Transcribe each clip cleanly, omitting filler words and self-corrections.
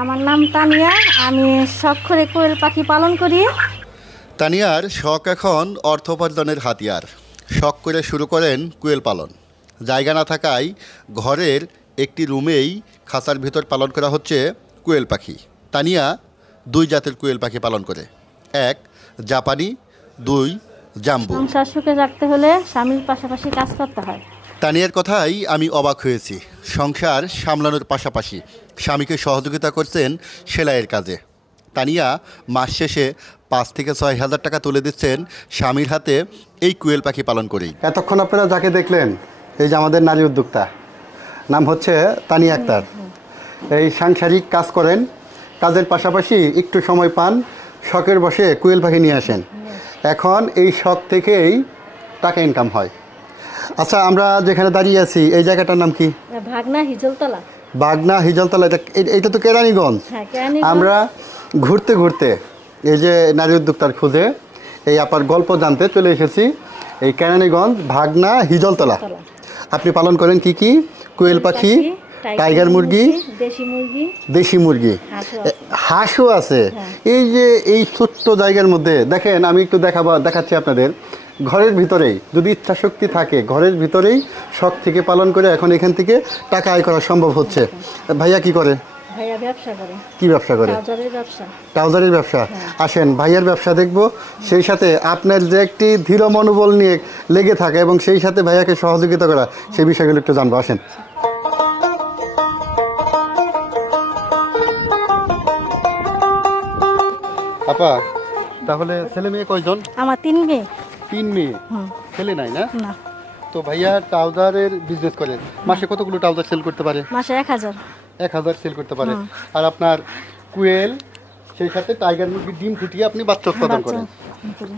আমার নাম তানিয়া, আমি শখ করে কোয়েল পাখি পালন করি। তানিয়ার শখ এখন অর্থ উপার্জনের হাতিয়ার। শখ করে শুরু করেন কোয়েল পালন। জায়গা না থাকায় ঘরের একটি রুমেই খাঁচার ভিতর পালন করা হচ্ছে কোয়েল পাখি। তানিয়া 2 জাতের কোয়েল পাখি পালন করে, 1 জাপানি, 2 জাম্বু। সংসার সুখে রাখতে হলে স্বামীর পাশাপাশি কাজ করতে হয়। তানিয়ার কথাই আমি অবাক হয়েছি। সংসার সামলানোর পাশাপাশি স্বামীকে সহযোগিতা করছেন সেলাইয়ের কাজে। তানিয়া মাস শেষে 5 থেকে 6 হাজার টাকা তুলে দিচ্ছেন স্বামীর হাতে এই কোয়েল পাখি পালন করেই। এতক্ষণ আপনারা যাকে দেখলেন, এই যে আমাদের নারী উদ্যোক্তা, নাম হচ্ছে তানিয়া আক্তার। এই সাংসারিক কাজ করেন, কাজের পাশাপাশি একটু সময় পান, শখের বসে কোয়েল পাখি নিয়ে আসেন। এখন এই শখ থেকেই টাকা ইনকাম হয়। আচ্ছা, আমরা যেখানে দাঁড়িয়ে আছি এই জায়গাটার নাম কি? ভাগনা হিজলতলা। ভাগনা হিজলতলা, এটা তো কেরানীগঞ্জ। আমরা ঘুরতে ঘুরতে এই যে নারী উদ্যোক্তার খুঁজে এই আপার গল্প জানতে চলে এসেছি এই কেরানীগঞ্জ ভাগনা হিজলতলা। আপনি পালন করেন কি কি? কোয়েল পাখি, টাইগার মুরগি, দেশি মুরগি, হাঁসও আছে। এই যে এই ছোট্ট জায়গার মধ্যে দেখেন, আমি একটু দেখাচ্ছি আপনাদের। ঘরের ভিতরেই যদি ইচ্ছা শক্তি থাকে, ঘরের ভিতরেই শখ থেকে পালন করে এখন এখান থেকে টাকা আয় করা সম্ভব হচ্ছে। ভাইয়া কি করে? ভাইয়া ব্যবসা করে। কি ব্যবসা করে? ট্রাউজারের ব্যবসা। আসেন ভাইয়ার ব্যবসা দেখব, সেই সাথে আপনার যে একটি দৃঢ় মনোবল নিয়ে লেগে থাকে এবং সেই সাথে ভাইয়াকে সহযোগিতা করা, সেই বিষয়গুলো একটু জানবো। আসেন। আপা, তাহলে ছেলে মেয়ে কয়জন? আমার 3 মেয়ে। 3 মেয়ে, ছেলে নাই না? না। তো ভাইয়া ট্রাউজারের বিজনেস করেন, মাসে কতগুলো ট্রাউজার সেল করতে পারে? মাসে 1000 সেল করতে পারে। আর আপনার কোয়েল, সেই সাথে টাইগার মুরগির ডিম ফুটিয়ে আপনি বাচ্চা উৎপাদন করেন।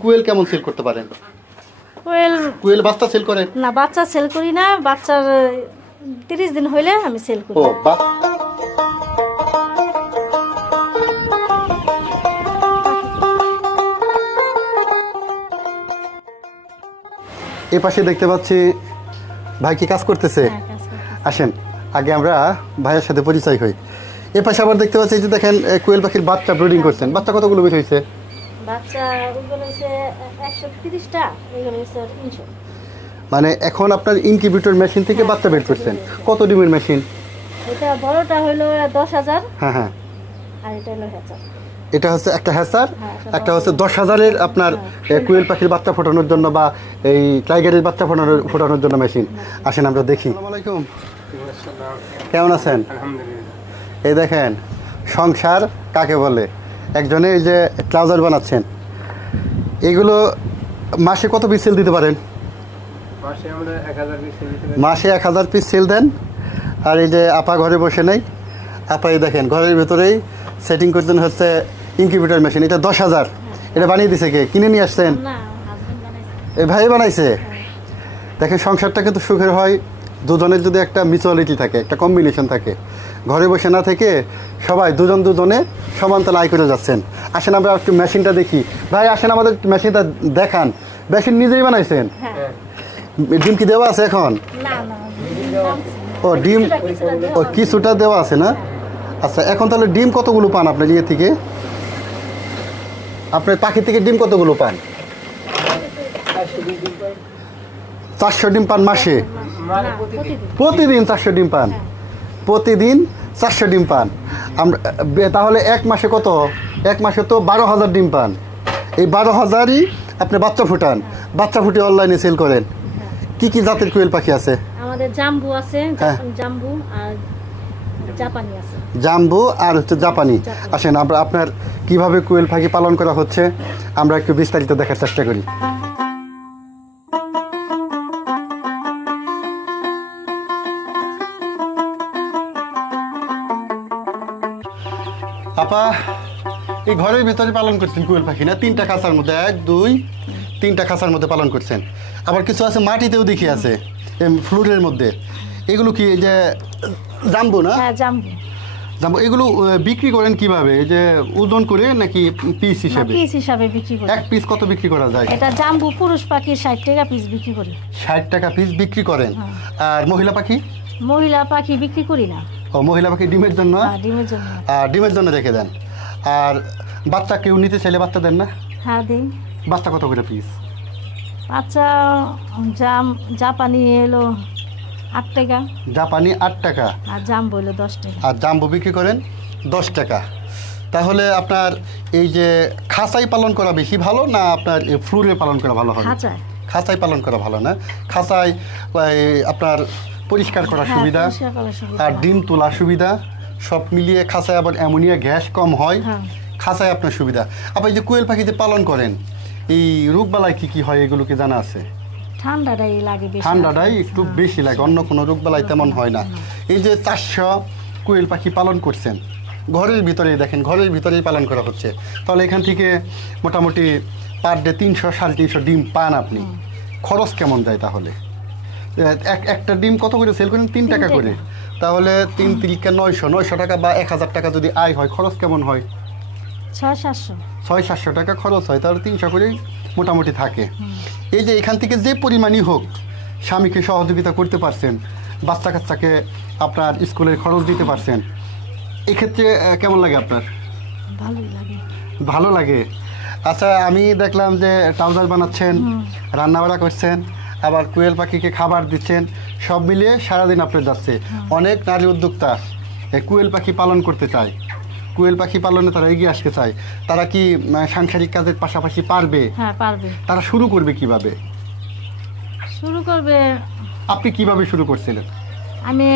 কোয়েল কেমন সেল করতে পারেন? কোয়েল বাচ্চা সেল করেন? না, বাচ্চা সেল করি না। বাচ্চার 30 দিন হইলে আমি সেল করি। এই পাশে দেখতে পাচ্ছি ভাই কি কাজ করতেছে। আসেন আগে আমরা ভাইয়ের সাথে পরিচয় হই। এই পাশে আবার দেখতে পাচ্ছি যে দেখেন কোয়েল পাখির বাচ্চা ব্রিডিং করছেন। বাচ্চা কতগুলো বের হয়েছে? বাচ্চা ওগুলো হইছে 130টা, এগুলো হইছে 300। মানে এখন আপনার ইনকিউবেটর মেশিন থেকে বাচ্চা বের করছেন। কত ডিমের মেশিন? এটা বড়টা হলো 10,000। হ্যাঁ। আর এটা হলো হ্যাচার। এটা হচ্ছে একটা হ্যাচার, একটা হচ্ছে 10,000-এর আপনার কোয়েল পাখির বাচ্চা ফোটানোর জন্য বা এই টাইগারের বাচ্চা ফোটানোর জন্য মেশিন। আসেন আমরা দেখি। আসসালামু আলাইকুম, কেমন আছেন? এই দেখেন সংসার কাকে বলে। একজনে এই যে ট্রাউজার বানাচ্ছেন, এগুলো মাসে কত পিস সেল দিতে পারেন? মাসে 1000 পিস সেল দেন। আর এই যে আপা ঘরে বসে নেই, আপা এই দেখেন ঘরের ভেতরেই সেটিং করতেন হচ্ছে ইনকিউবেটর মেশিন। এটা 10,000। এটা বানিয়ে দিছে কে? কিনে নিয়ে আসছেন? এই ভাই বানাইছে। দেখেন সংসারটা কিন্তু সুখের হয় দুজনের যদি একটা মিউচুয়ালিটি থাকে, একটা কম্বিনেশন থাকে। ঘরে বসে না থেকে সবাই দুজনে সমানতাল আয় করে যাচ্ছেন। আসেন আমরা একটু মেশিনটা দেখি। ভাই আসেন আমাদের মেশিনটা দেখান। মেশিন নিজেই বানাইছেন? ডিম কি দেওয়া আছে এখন? ও ডিম কিছুটা দেওয়া আছে না? আচ্ছা, এখন তাহলে ডিম কতগুলো পান আপনার ইয়ে থেকে? আপনার পাখি থেকে ডিম কতগুলো পান? 400 ডিম পান মাসে? প্রতিদিন 400 ডিম পান? প্রতিদিন 400 ডিম পান। আমরা তাহলে এক মাসে কত? এক মাসে তো 12,000 ডিম পান। এই 12,000ই আপনি বাচ্চা ফুটান, বাচ্চা ফুটিয়ে অনলাইনে সেল করেন। কি কি জাতের কোয়েল পাখি আছে? আমাদের জাম্বু আছে, জাম্বু আর জাপানি আছে। জাম্বু আর হচ্ছে জাপানি। আসেন আমরা আপনার কিভাবে কোয়েল পাখি পালন করা হচ্ছে আমরা একটু বিস্তারিত দেখার চেষ্টা করি। আপা এই ঘরের ভিতরে পালন করছেন কোয়েল পাখি না? 3টা খাঁচার মধ্যে, 1 2 3টা খাঁচার মধ্যে পালন করছেন। আবার কিছু আছে মাটিতেও দেখি আছে ফ্লোরের মধ্যে। এগুলো কি যে জাম্বু না? হ্যাঁ, জাম্বু। জাম্বু এগুলো বিক্রি করেন কিভাবে? এই যে ওজন করে নাকি পিস হিসাবে? পিস হিসাবে বিক্রি করি। এক পিস কত বিক্রি করা যায়? এটা জাম্বু পুরুষ পাখি 60 টাকা পিস বিক্রি করি। 60 টাকা পিস বিক্রি করেন। আর মহিলা পাখি? মহিলা পাখি বিক্রি করি না। ও মহিলা পাখি ডিমের জন্য, হ্যাঁ, ডিমের জন্য। আর ডিমের জন্য রেখে দেন। আর বাচ্চা কেউ নিতে চাইলে বাচ্চা দেন না? হ্যাঁ দিই। বাচ্চা কত করে পিস? আচ্ছা, জাপানি এলো 8 টাকা, জাপানি 8 টাকা, আর জাম্বো হলো 10 টাকা। আর জাম্বো বিক্রি করেন 10 টাকা। তাহলে আপনার এই যে খাঁচাই পালন করা বেশি ভালো না আপনার ফ্লোরে পালন করা ভালো হবে? খাঁচায়। খাঁচাই পালন করা ভালো না? খাঁচায় আপনার পরিষ্কার করার হ্যাঁ, সুবিধা, পরিষ্কার করার সুবিধা। আর ডিম তোলার সুবিধা, সব মিলিয়ে খাঁচায় আবার অ্যামোনিয়া গ্যাস কম হয়, হ্যাঁ। খাঁচায় আপনার সুবিধা। আবার এই যে কোয়েল পাখি যে পালন করেন, এই রোগবালাই কি কি হয় এগুলো কি জানা আছে? ঠান্ডাটাই লাগে বেশি। ঠান্ডাটাই একটু বেশি লাগে, অন্য কোনো রোগবালাই তেমন হয় না। এই যে 400 কোয়েল পাখি পালন করছেন ঘরের ভিতরেই, দেখেন ঘরের ভিতরেই পালন করা হচ্ছে, তাহলে এখান থেকে মোটামুটি পার ডে 300 350 ডিম পান আপনি। খরচ কেমন যায় তাহলে? একটা ডিম কত করে সেল করেন? 3 টাকা করে। তাহলে 3 তিরিকা 900 টাকা বা 1000 টাকা যদি আয় হয়, খরচ কেমন হয়? 600-700। 600-700 টাকা খরচ হয়, তাহলে 300 করেই মোটামুটি থাকে। এই যে এখান থেকে যে পরিমাণই হোক স্বামীকে সহযোগিতা করতে পারছেন, বাচ্চা কাচ্চাকে আপনার স্কুলের খরচ দিতে পারছেন, এক্ষেত্রে কেমন লাগে আপনার? ভালোই লাগে। ভালো লাগে। আচ্ছা, আমি দেখলাম যে ট্রাউজার বানাচ্ছেন, রান্নাবাড়া করছেন, আবার কোয়েল পাখিকে খাবার দিচ্ছেন, সব মিলিয়ে সারাদিন আপনার যাচ্ছে। অনেক নারী উদ্যোক্তা কোয়েল পাখি পালন করতে চায়, কোয়েল পাখি পালনে তারা এগিয়ে আসতে চায়। তারা কি সাংসারিক কাজের পাশাপাশি পারবে? হ্যাঁ, পারবে। তারা শুরু করবে কিভাবে? শুরু করবে, আপনি কিভাবে শুরু করছিলেন? আমি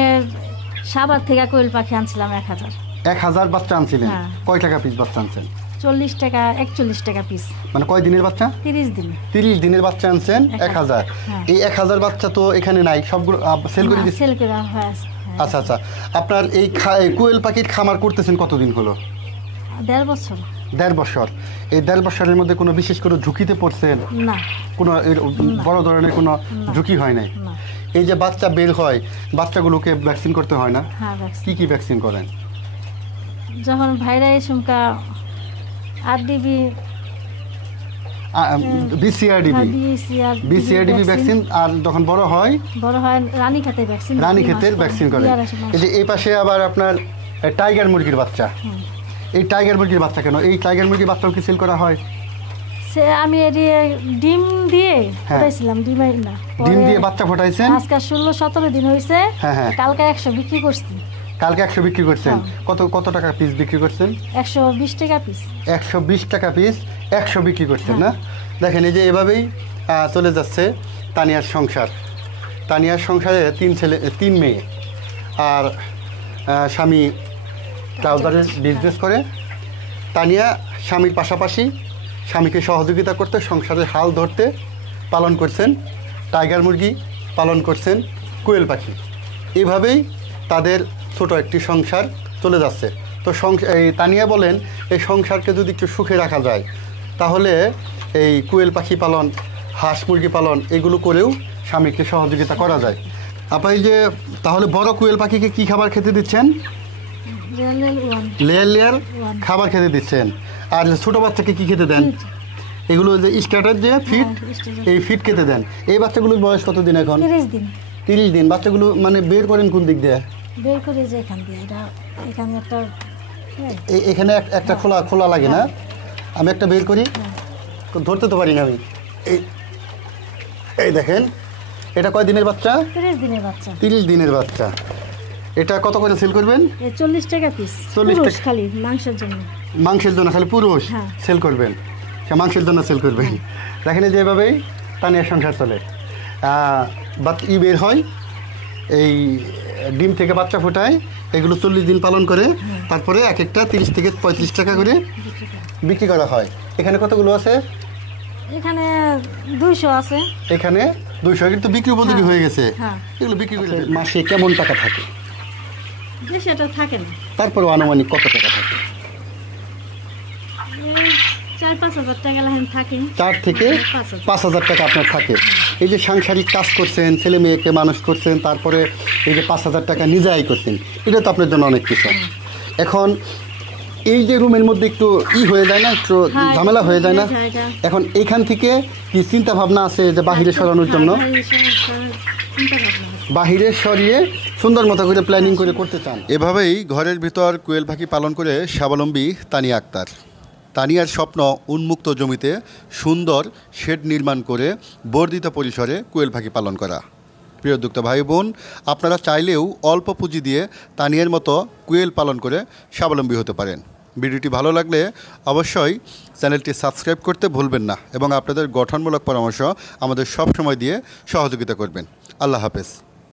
সাভার থেকে কোয়েল পাখি আনছিলাম 1000। 1000 বাচ্চা আনছিলেন? হ্যাঁ। কয় টাকা পিস বাচ্চা আনছেন? 40 টাকা, 41 টাকা পিস। মানে কয় দিনের বাচ্চা? 30 দিন। 30 দিনের বাচ্চা আনছেন 1000। হ্যাঁ। এই 1000 বাচ্চা তো এখানে নাই, সবগুলো সেল করে দিচ্ছেন? সেল করা হয়েছে। আচ্ছা আচ্ছা, আপনার এই কোয়েল পাখির খামার করতেছেন কতদিন হলো? 1.5 বছর। 1.5 বছর। এই 1.5 বছরের মধ্যে কোনো বিশেষ করে ঝুঁকিতে পড়ছেন? না। কোনো বড় ধরনের কোনো ঝুঁকি হয় নাই? না। এই যে বাচ্চা বের হয়, বাচ্চাগুলোকে ভ্যাকসিন করতে হয় না? হ্যাঁ, ভ্যাকসিন। কি কি ভ্যাকসিন করেন? যখন ভাইরা এসমকা আরডিবি, বিসিআরডিবি, বিসিআরডিবি ভ্যাকসিন। আর যখন বড় হয় রানীক্ষেতের ভ্যাকসিন। রানীক্ষেতের ভ্যাকসিন করেন। এই যে এই পাশে আবার আপনার টাইগার মুরগির বাচ্চা। এই টাইগার মুরগির বাচ্চা কেন? এই টাইগার মুরগির বাচ্চাও কি সেল করা হয়? সে আমি ডিম দিয়ে হ্যাঁ। ফোটাইছিলাম, ডিমের না, ডিম দিয়ে বাচ্চা ফোটাইছেন? আজকে 16-17 দিন হয়েছে। হ্যাঁ হ্যাঁ। কালকে 100 বিক্রি করছি। কালকে 100 বিক্রি করছেন? হ্যাঁ। কত কত টাকা পিস বিক্রি করছেন? 120 টাকা পিস। 120 টাকা পিস 100 বিক্রি করছেন না? দেখেন, এই যে এভাবেই চলে যাচ্ছে তানিয়ার সংসার। তানিয়ার সংসারে 3 ছেলে 3 মেয়ে, আর স্বামী ট্রাউজারের বিজনেস করে। তানিয়া স্বামীর পাশাপাশি স্বামীকে সহযোগিতা করতে, সংসারের হাল ধরতে পালন করছেন টাইগার মুরগি, পালন করছেন কোয়েল পাখি। এইভাবেই তাদের ছোট একটি সংসার চলে যাচ্ছে। তো এই তানিয়া বলেন, এই সংসারকে যদি একটু সুখে রাখা যায়, তাহলে এই কোয়েল পাখি পালন, হাঁস মুরগি পালন, এগুলো করেও স্বামীকে সহযোগিতা করা যায়। আপনি যে তাহলে বড় কোয়েল পাখিকে কি খাবার খেতে দিচ্ছেন? লেয়ার খাবার খেতে দিচ্ছেন। আর ছোট বাচ্চাকে কি খেতে দেন? এগুলো যে স্টার্টার যে ফিট, এই ফিট খেতে দেন। এই বাচ্চাগুলোর বয়স কত দিন এখন? 30 দিন। 30 দিন। বাচ্চাগুলো মানে বের করেন কোন দিক দিয়ে? বের করে যে এখান দিয়ে, এখানে একটা এখানে একটা খোলা খোলা লাগে না? আমি একটা বের করি, ধরতে তো পারি না আমি। এই দেখেন, এটা কয় দিনের বাচ্চা? 30 দিনের বাচ্চা। 30 দিনের বাচ্চা। এটা কত করে সেল করবেন? 40 টাকা পিস। 40 টাকা খালি মাংসের জন্য। মাংসের জন্য খালি পুরুষ হ্যাঁ। সেল করবেন, মাংসের জন্য সেল করবেন। দেখেন, যেভাবেই তানিয়ার সংসার চলে। বের হয়, এই ডিম থেকে বাচ্চা ফোটায়, এগুলো 40 দিন পালন করে, তারপরে এক একটা 30 থেকে 35 টাকা করে বিক্রি করা হয়। এখানে কতগুলো আছে? এখানে 200 আছে। এখানে 200, কিন্তু বিক্রি উপযোগী হয়ে গেছে। হ্যাঁ। এগুলো বিক্রি করে মাসে কেমন টাকা থাকে? বেশি এটা থাকে না, তারপরে আনুমানিক কত টাকা থাকে? 4-5 হাজার টাকা লাইন থাকে। 4 থেকে 5,000 টাকা আপনার থাকে। এই যে সাংসারিক কাজ করছেন, ছেলে মেয়েকে মানুষ করছেন, তারপরে এই যে 5,000 টাকা নিজে আয় করছেন, এটা তো আপনার জন্য অনেক কিছু। এখন এই যে রুমের মধ্যে একটু হয়ে যায় না, একটু ঝামেলা হয়ে যায় না? এখন এইখান থেকে কি চিন্তা ভাবনা আছে যে বাহিরে সরানোর জন্য? চিন্তা ভাবনা বাহিরে সরিয়ে সুন্দর মতো করে প্ল্যানিং করে করতে চান। এভাবেই ঘরের ভিতর কোয়েল পাখি পালন করে স্বাবলম্বী তানিয়া আক্তার। তানিয়ার স্বপ্ন উন্মুক্ত জমিতে সুন্দর শেড নির্মাণ করে বর্ধিত পরিসরে কোয়েল পাখি পালন করা। প্রিয় উদ্যোক্তা ভাই বোন, আপনারা চাইলেও অল্প পুঁজি দিয়ে তানিয়ার মতো কোয়েল পালন করে স্বাবলম্বী হতে পারেন। ভিডিওটি ভালো লাগলে অবশ্যই চ্যানেলটি সাবস্ক্রাইব করতে ভুলবেন না এবং আপনাদের গঠনমূলক পরামর্শ আমাদের সব সময় দিয়ে সহযোগিতা করবেন। আল্লাহ হাফেজ।